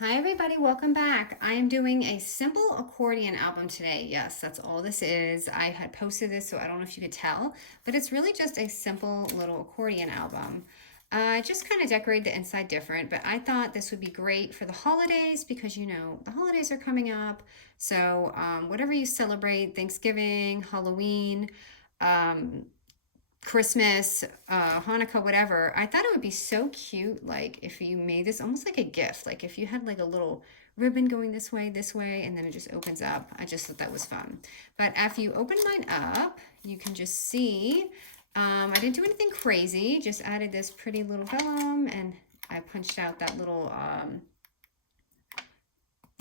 Hi everybody, welcome back. I am doing a simple accordion album today. Yes, that's all this is. I had posted this, so I don't know if you could tell, but it's really just a simple little accordion album. I just kind of decorated the inside different, but I thought this would be great for the holidays because the holidays are coming up. So whatever you celebrate, Thanksgiving, Halloween, um, Christmas, Hanukkah, whatever, I thought it would be so cute, like if you made this almost like a gift, like if you had like a little ribbon going this way, and then it just opens up. I just thought that was fun. But after you open mine up, you can just see, I didn't do anything crazy, just added this pretty little vellum, and I punched out that little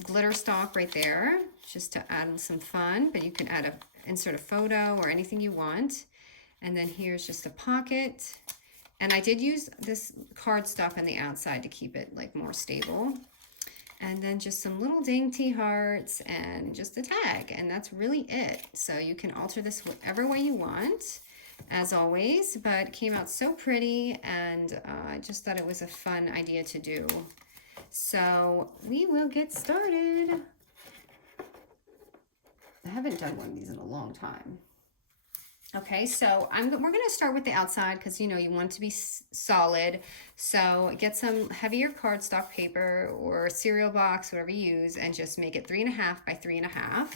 glitter stalk right there, just to add some fun, but you can insert a photo or anything you want. And then here's just a pocket. And I did use this cardstock on the outside to keep it like more stable. And then just some little dainty hearts and just a tag. And that's really it. So you can alter this whatever way you want, as always. But it came out so pretty, and I just thought it was a fun idea to do. So we will get started. I haven't done one of these in a long time. Okay, so we're going to start with the outside because you want it to be solid. So get some heavier cardstock paper or cereal box, whatever you use, and just make it 3.5 by 3.5.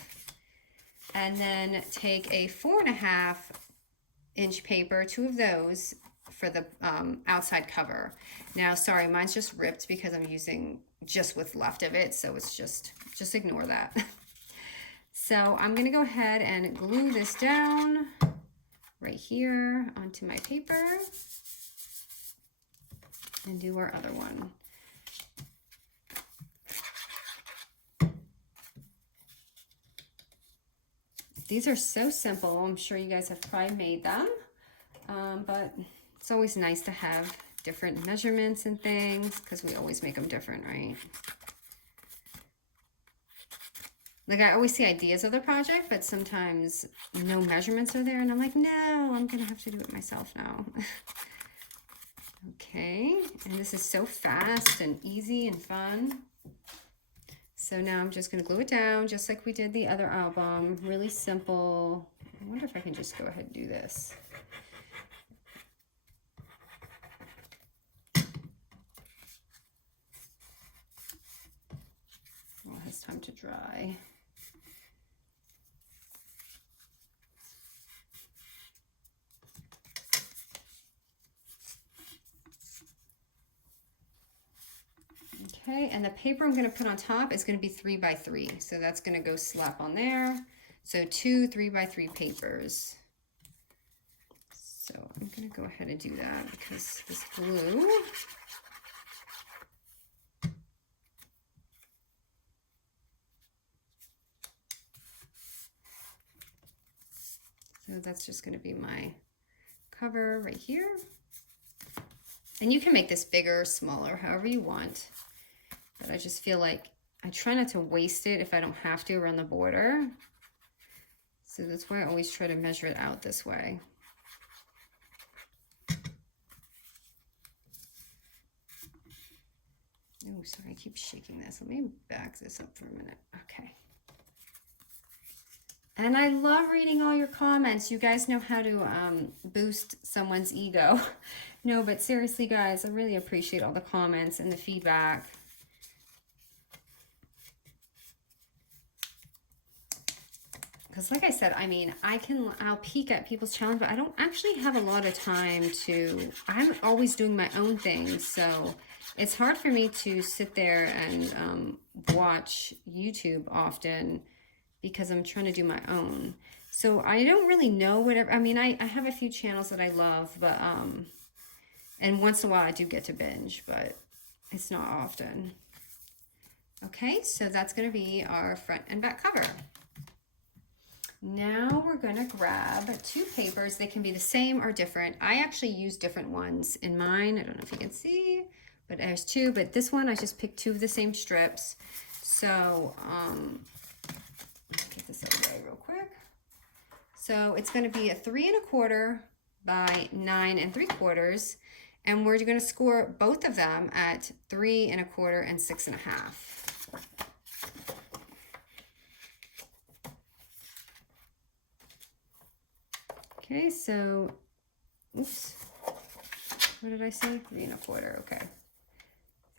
And then take a 4.5-inch paper, two of those for the outside cover. Now, sorry, mine's just ripped because I'm using just what's left of it, so it's just ignore that. So I'm going to go ahead and glue this down right here onto my paper and do our other one. These are so simple. I'm sure you guys have probably made them, but it's always nice to have different measurements and things because we always make them different, right? Like, I always see ideas of the project, but sometimes no measurements are there, and I'm like, no, I'm gonna have to do it myself now. Okay, and this is so fast and easy and fun. So now I'm just gonna glue it down just like we did the other album. Really simple. I wonder if I can just go ahead and do this. Well, it has time to dry. Okay, and the paper I'm going to put on top is going to be 3 by 3. So that's going to go slap on there. So 2 3 by 3 papers. So I'm going to go ahead and do that because this glue. So that's just going to be my cover right here. And you can make this bigger or smaller, however you want. But I just feel like I try not to waste it if I don't have to around the border. So that's why I always try to measure it out this way. Oh, sorry, I keep shaking this. Let me back this up for a minute. Okay. And I love reading all your comments. You guys know how to boost someone's ego. No, but seriously, guys, I really appreciate all the comments and the feedback. Because like I said, I mean, I'll peek at people's challenge, but I don't actually have a lot of time I'm always doing my own thing. So it's hard for me to sit there and watch YouTube often because I'm trying to do my own. So I don't really know whatever, I mean, I have a few channels that I love, but, and once in a while I do get to binge, but it's not often. Okay, so that's going to be our front and back cover. Now we're going to grab two papers. They can be the same or different. I actually use different ones in mine. I don't know if you can see, but there's two. But this one, I just picked two of the same strips. So, get this out of the way real quick. So it's going to be a 3 1/4 by 9 3/4. And we're going to score both of them at 3 1/4 and 6 1/2. Okay, so, oops, what did I say? 3 1/4, okay.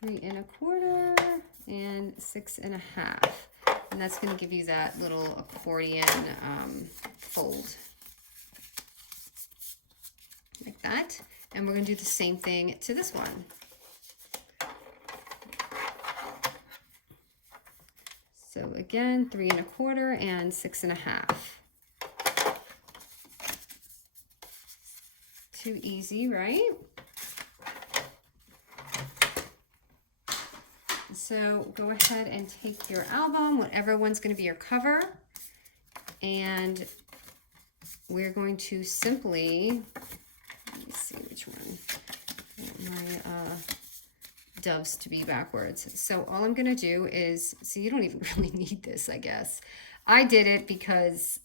3 1/4 and 6 1/2. And that's going to give you that little accordion fold. Like that. And we're going to do the same thing to this one. So again, 3 1/4 and 6 1/2. Too easy, right? So go ahead and take your album, whatever one's going to be your cover, and we're going to simply, let me see which one. I want my doves to be backwards. So all I'm going to do is, so you don't even really need this, I guess. I did it because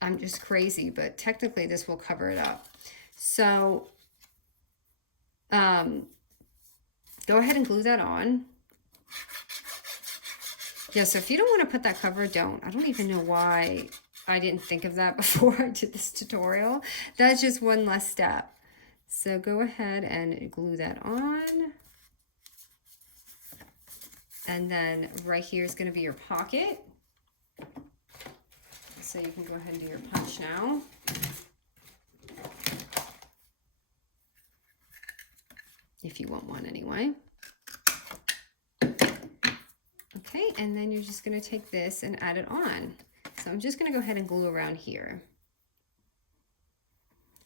I'm just crazy, but technically this will cover it up. So go ahead and glue that on. Yeah, so if you don't want to put that cover, don't. I don't even know why I didn't think of that before I did this tutorial. That's just one less step. So go ahead and glue that on. And then right here is going to be your pocket. So you can go ahead and do your punch now. If you want one anyway. Okay, and then you're just going to take this and add it on. So I'm just going to go ahead and glue around here.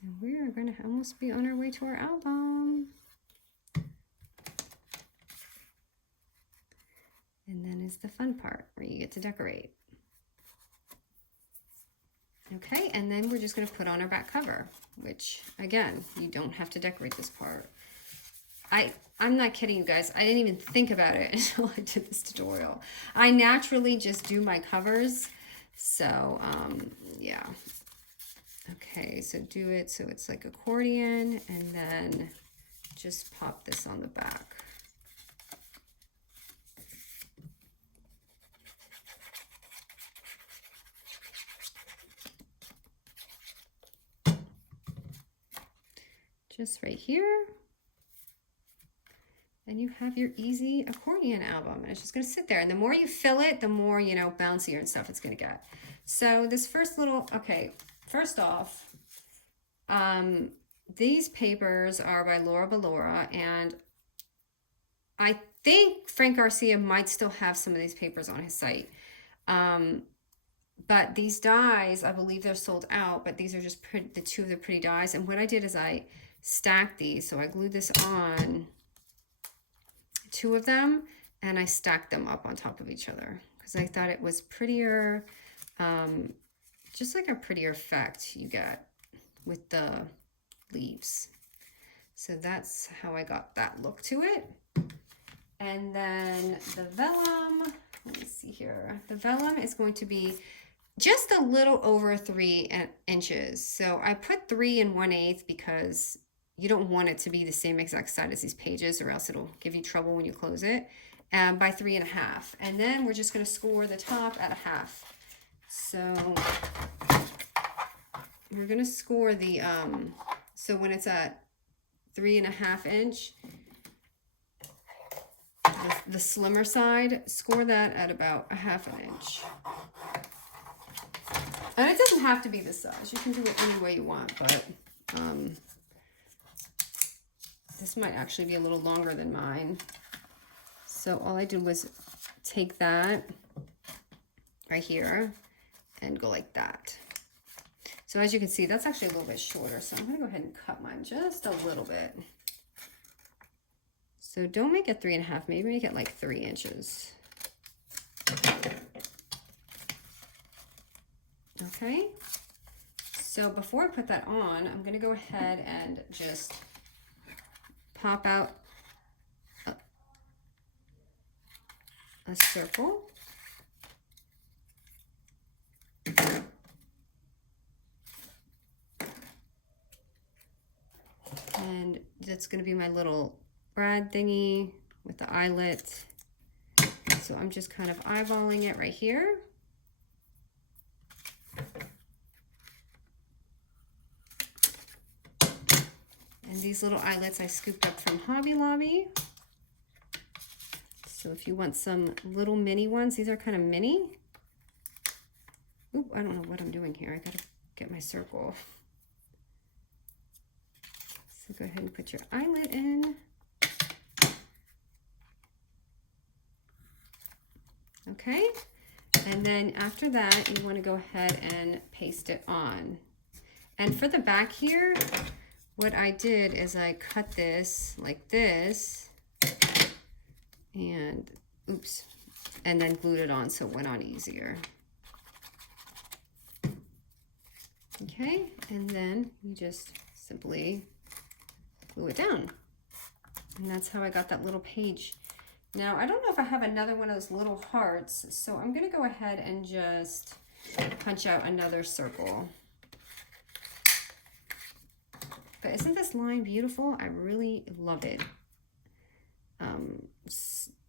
And we are going to almost be on our way to our album. And then is the fun part where you get to decorate. Okay, and then we're just going to put on our back cover, which again, you don't have to decorate this part. I'm not kidding you guys. I didn't even think about it until I did this tutorial. I naturally just do my covers. So, yeah. Okay, so do it so it's like accordion, and then just pop this on the back. Just right here. And you have your easy accordion album, and it's just going to sit there. And the more you fill it, the more, you know, bouncier and stuff it's going to get. So this first little, okay, first off, these papers are by Bilora, and I think Frank Garcia might still have some of these papers on his site. But these dies, I believe they're sold out, but these are just the two of the pretty dies. And what I did is I stacked these. So I glued this on, two of them, and I stacked them up on top of each other because I thought it was prettier, just like a prettier effect you get with the leaves. So that's how I got that look to it. And then the vellum, let me see here. The vellum is going to be just a little over 3 inches. So I put 3 1/8 because you don't want it to be the same exact size as these pages, or else it'll give you trouble when you close it. By 3 1/2. And then we're just going to score the top at 1/2. So we're going to score the, so when it's at 3 1/2 inch, the slimmer side, score that at about 1/2 inch. And it doesn't have to be this size. You can do it any way you want, but this might actually be a little longer than mine. So all I did was take that right here and go like that. So as you can see, that's actually a little bit shorter. So I'm going to go ahead and cut mine just a little bit. So don't make it 3 1/2, maybe make it like 3 inches. Okay. So before I put that on, I'm going to go ahead and just pop out a circle. And That's going to be my little brad thingy with the eyelet. So I'm just kind of eyeballing it right here. And these little eyelets I scooped up from Hobby Lobby. So if you want some little mini ones, these are kind of mini. Oop, I don't know what I'm doing here. I gotta get my circle. So go ahead and put your eyelet in. Okay, and then after that, you want to go ahead and paste it on. And for the back here, what I did is I cut this like this, and oops, and then glued it on so it went on easier. Okay, and then you just simply glue it down. And that's how I got that little page. Now, I don't know if I have another one of those little hearts, so I'm going to go ahead and just punch out another circle. But isn't this line beautiful? I really love it.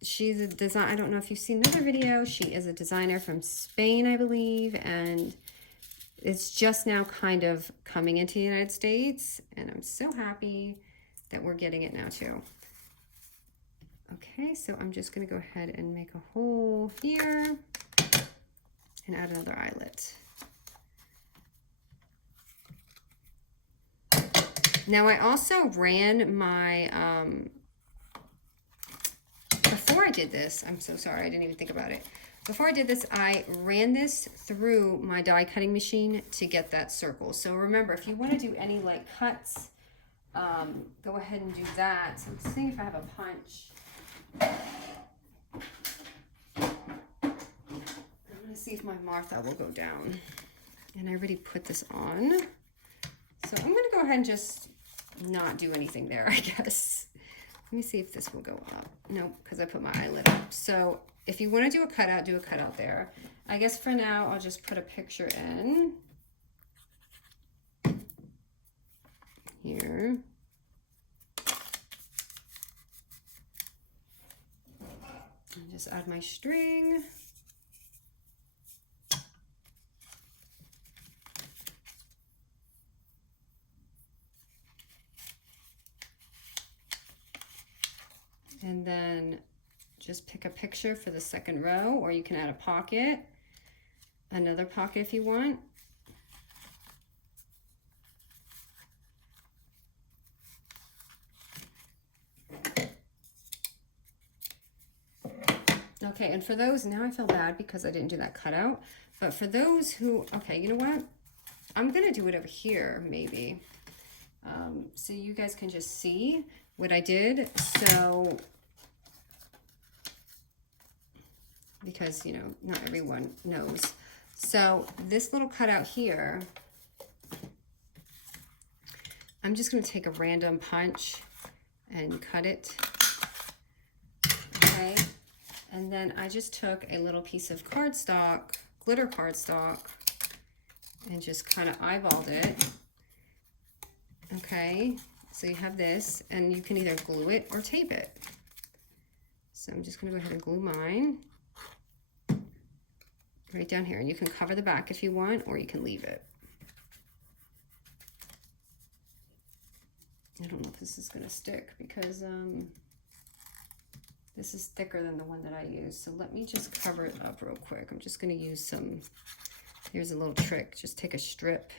She's a design. I don't know if you've seen another video. She is a designer from Spain, I believe, and it's just now kind of coming into the United States, and I'm so happy that we're getting it now too. Okay, so I'm just going to go ahead and make a hole here and add another eyelet. Now I also ran my, before I did this, I'm so sorry, I didn't even think about it. Before I did this, I ran this through my die cutting machine to get that circle. So remember, if you want to do any like cuts, go ahead and do that. So let's see if I have a punch. I'm going to see if my Martha will go down. And I already put this on. So I'm going to go ahead and just not do anything there, I guess. Let me see if this will go up. Nope, because I put my eyelet up. So if you want to do a cutout, do a cutout there. I guess for now, I'll just put a picture in. Here. And just add my string. And then just pick a picture for the second row, or you can add a pocket, another pocket if you want. Okay, and for those, now I feel bad because I didn't do that cutout, but for those who, okay, you know what? I'm gonna do it over here, maybe. So you guys can just see what I did. So, because, you know, not everyone knows. So this little cutout here, I'm just gonna take a random punch and cut it, okay? And then I just took a little piece of cardstock, glitter cardstock, and just kind of eyeballed it. Okay, so you have this, and you can either glue it or tape it. So I'm just going to go ahead and glue mine right down here. And you can cover the back if you want, or you can leave it. I don't know if this is going to stick because this is thicker than the one that I used. So let me just cover it up real quick. I'm just going to use some, here's a little trick. Just take a strip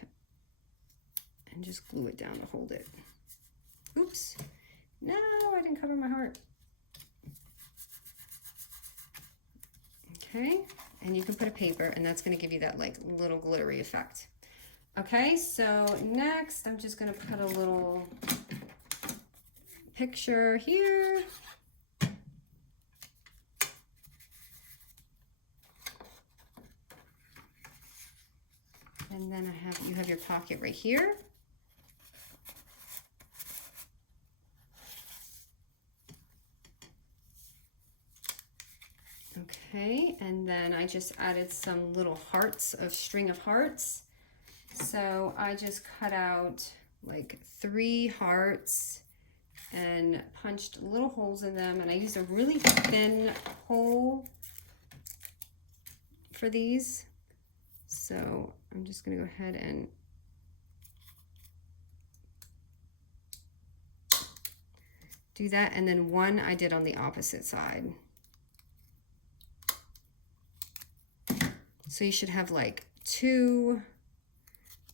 and just glue it down to hold it. Oops. No, I didn't cover my heart. Okay, and you can put a paper, and that's going to give you that like little glittery effect. Okay, so next I'm just going to put a little picture here. And then you have your pocket right here. Okay, and then I just added some little hearts of string of hearts. So I just cut out like 3 hearts and punched little holes in them, and I used a really thin hole for these. So I'm just going to go ahead and do that, and then one I did on the opposite side. So you should have like two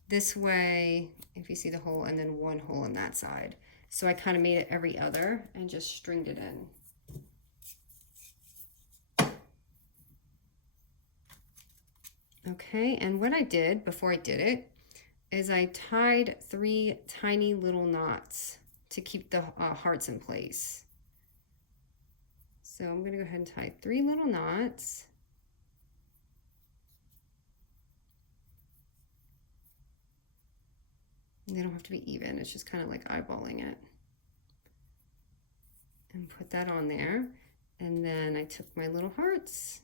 this way, if you see the hole, and then one hole on that side. So I kind of made it every other and just stringed it in. Okay, and what I did before I did it is I tied 3 tiny little knots to keep the hearts in place. So I'm going to go ahead and tie 3 little knots. They don't have to be even, it's just kind of like eyeballing it. And put that on there. And then I took my little hearts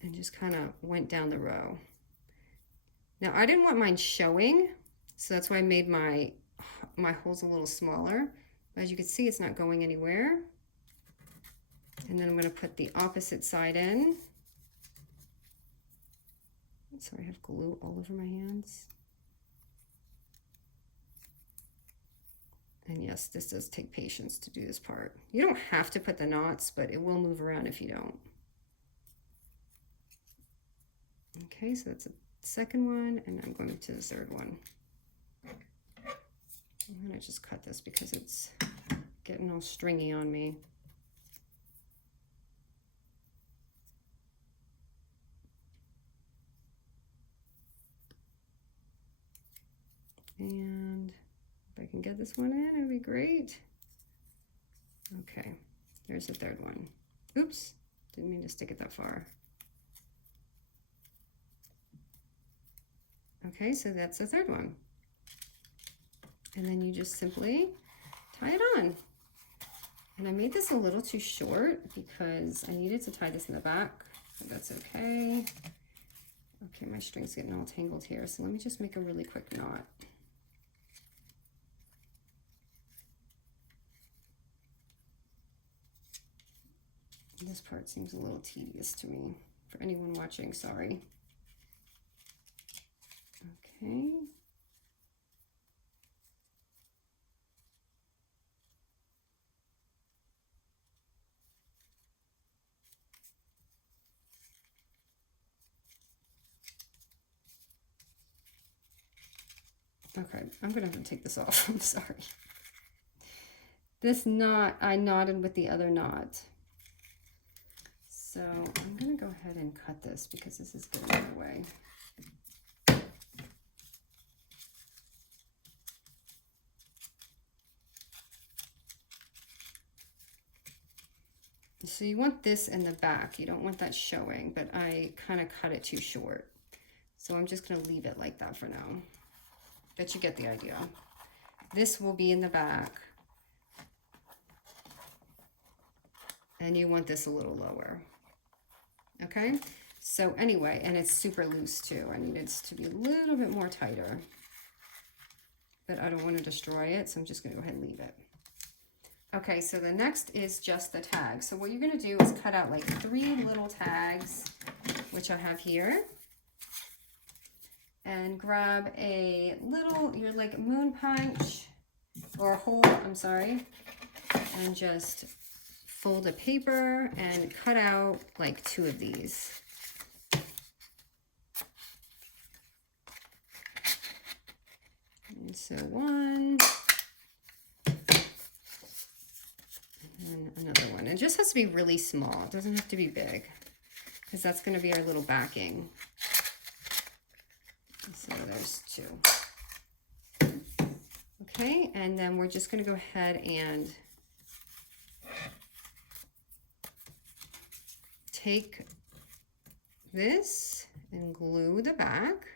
and just kind of went down the row. Now I didn't want mine showing, so that's why I made my holes a little smaller. But as you can see, it's not going anywhere. And then I'm going to put the opposite side in. Sorry, I have glue all over my hands. And yes, this does take patience to do this part. You don't have to put the knots, but it will move around if you don't. Okay, so that's the second one, and I'm going to the third one. I'm gonna just cut this because it's getting all stringy on me. And if I can get this one in, it'd be great. Okay, there's the third one. Oops, didn't mean to stick it that far. Okay, so that's the third one. And then you just simply tie it on. And I made this a little too short because I needed to tie this in the back, but that's okay. Okay, my string's getting all tangled here, so let me just make a really quick knot. This part seems a little tedious to me. For anyone watching, sorry. Okay. Okay, I'm gonna have to take this off. I'm sorry. This knot, I knotted with the other knot. So I'm gonna go ahead and cut this because this is getting in the way. So you want this in the back. You don't want that showing, but I kind of cut it too short. So I'm just gonna leave it like that for now. But you get the idea. This will be in the back. And you want this a little lower. Okay, so anyway, and it's super loose too. I need it to be a little bit more tighter, but I don't want to destroy it, so I'm just going to go ahead and leave it. Okay, so the next is just the tag. So what you're going to do is cut out like 3 little tags, which I have here, and grab a little, your like moon punch or a hole, I'm sorry, and just fold a paper and cut out like 2 of these. And so 1, and another one. It just has to be really small. It doesn't have to be big because that's going to be our little backing. So there's 2. Okay, and then we're just going to go ahead and take this and glue the back.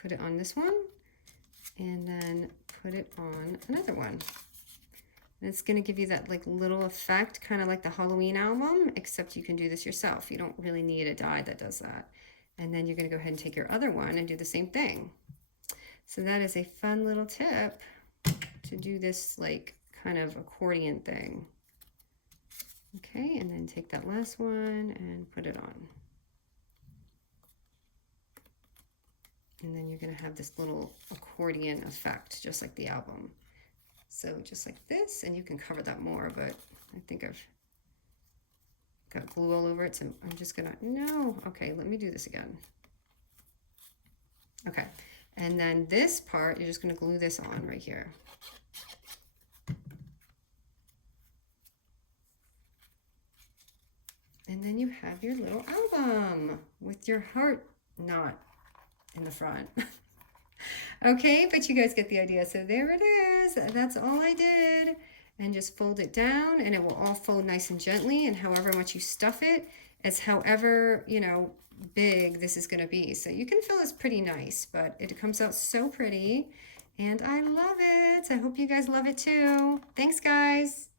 Put it on this one and then put it on another one. And it's going to give you that like little effect, kind of like the Halloween album, except you can do this yourself. You don't really need a die that does that. And then you're going to go ahead and take your other one and do the same thing. So that is a fun little tip to do this like kind of accordion thing. Okay, and then take that last one and put it on. And then you're going to have this little accordion effect, just like the album. So just like this, and you can cover that more, but I think I've got glue all over it, so I'm just gonna, no, okay, let me do this again. Okay, and then this part, you're just gonna glue this on right here. And then you have your little album with your heart knot in the front. Okay, but you guys get the idea. So there it is. That's all I did. And just fold it down, and it will all fold nice and gently, and however much you stuff it, it's however, you know, big this is going to be. So you can fill this pretty nice, but it comes out so pretty, and I love it. I hope you guys love it too. Thanks, guys.